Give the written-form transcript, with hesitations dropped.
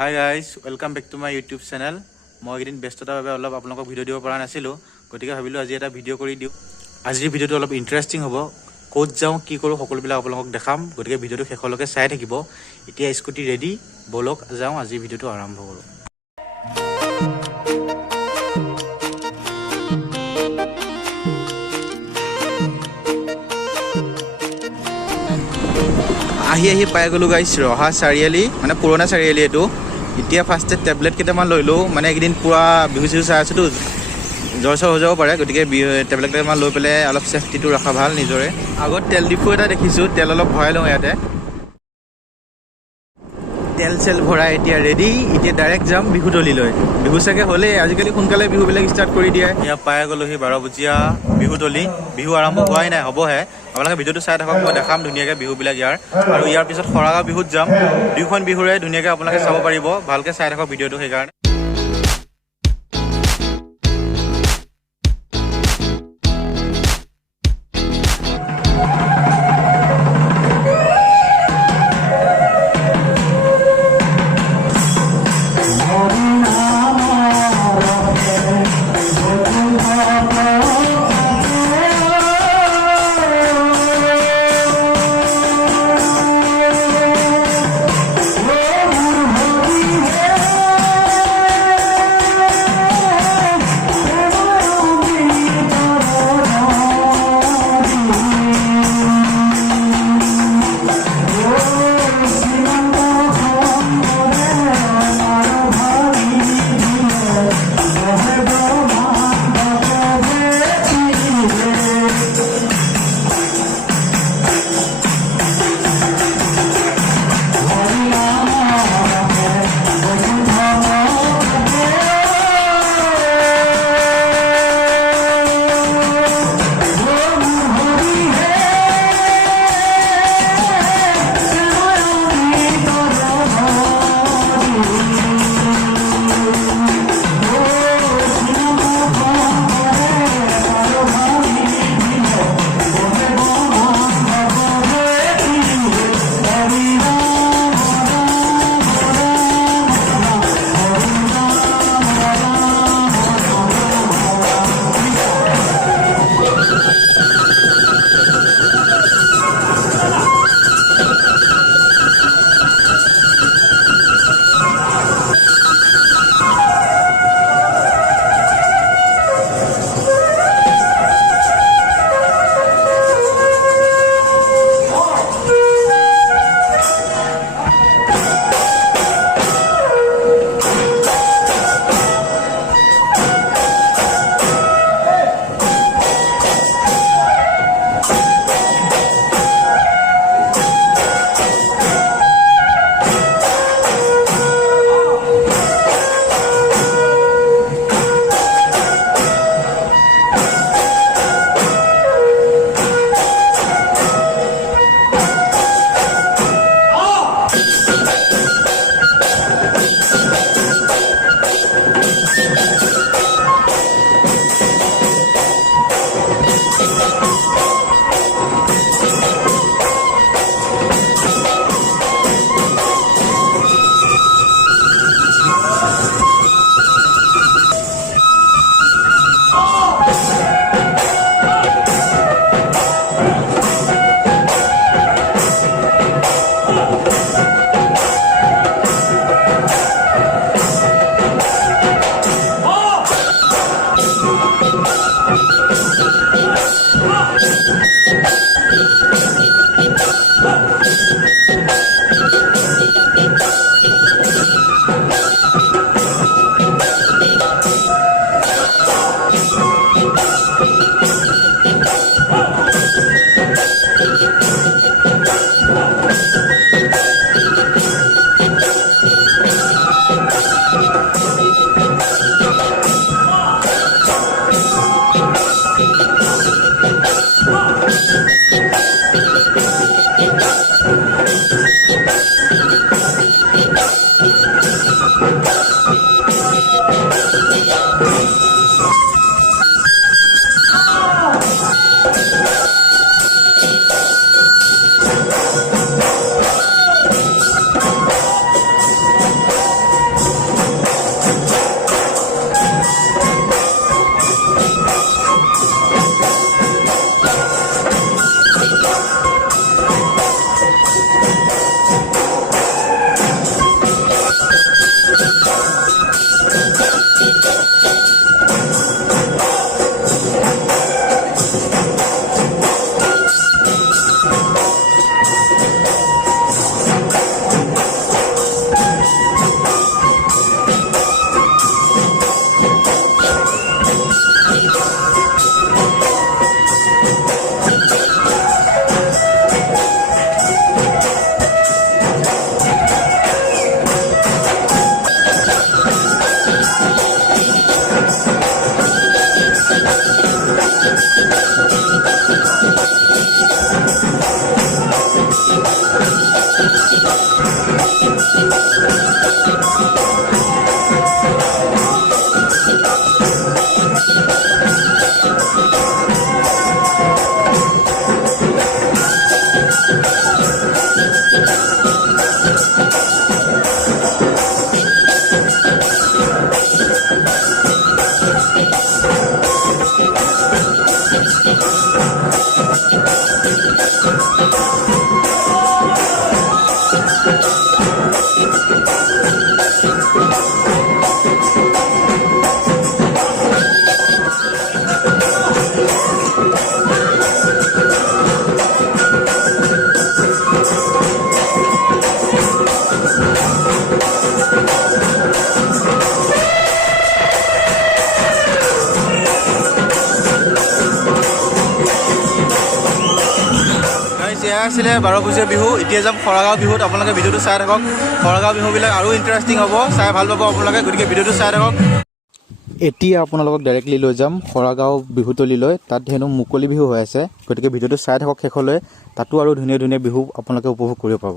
Hi guys, welcome back to my YouTube channel. মই এদিন ব্যস্ততাৰ বাবে অলপ আপোনালোকক ভিডিও দিব পৰা নাছিলো গতিকে ভাবিলো আজি এটা ভিডিও কৰি দিও আজিৰ ভিডিওটো অলপ ইন্টাৰেষ্টিং হ'ব কোত যাও কি কৰো সকলোবিলাক আপোনালোকক দেখাম গতিকে ভিডিওটো শেষলৈকে চাই থাকিব এতিয়া স্কুটি ৰেডি বলক যাও আজি ভিডিওটো আৰম্ভ কৰো আহি পাই গলো গাইছ ৰহা চাৰিয়ালি মানে পুৰণা চাৰিয়ালি এটো এতিয়া ফাৰ্স্টে টেবলেট কেটামান লইলো মানে একদিন পুৰা বিহু চাই আছো তো জৰছ হৈ যাব পাৰে গতিকে টেবলেট কেটামান লৈ পেলে অলপ সেফটিটো ৰাখা ভাল নিজৰে আগত তেল ডিপো এটা দেখিছো তেল অলপ ভৰাই লওঁ ইয়াতে তেল সেল ভৰাই এতিয়া ৰেডি এতিয়া ডাইৰেক্ট যাম বিহুতলি লৈ বিহু সাকে হলে আজিকালি সোনকালে বিহু বিলাক ষ্টাৰ্ট কৰি দিয়ে ইয়া পাই গলোহি বাৰপুজিয়া বিহুতলি বিহু আৰম্ভ হোৱাই নাই হবহে আপোনালোকে ভিডিওটো চাই থাকক মই দেখাম ধুনিয়াকে বিহু বিলাক ইয়াৰ আৰু ইয়াৰ পিছত খৰাগা বিহুত যাম দুখন বিহুৰে ধুনিয়াকে আপোনালোকে চাব পাৰিব ভালকে চাই থাকক ভিডিওটো সেইকাৰণে এয়া আছিলে বাৰপুজীয়া বিহু। এতিয়া যাম সৰাগাঁও বিহুত। আপোনালোকে ভিডিঅ'টো চাই থাকক। সৰাগাঁও বিহুবিলাক আৰু ইণ্টাৰেষ্টিং হ'ব, চাই ভাল পাব আপোনালোকে, গতিকে ভিডিঅ'টো চাই থাকক। এতিয়া আপোনালোকক ডাইৰেক্টলি লৈ যাম সৰাগাঁও বিহুতলীলৈ। তাত হেনো মুকলি বিহু হৈ আছে, গতিকে ভিডিঅ'টো চাই থাকক শেষলৈ। তাতো আৰু ধুনীয়া ধুনীয়া বিহু আপোনালোকে উপভোগ কৰিব পাব।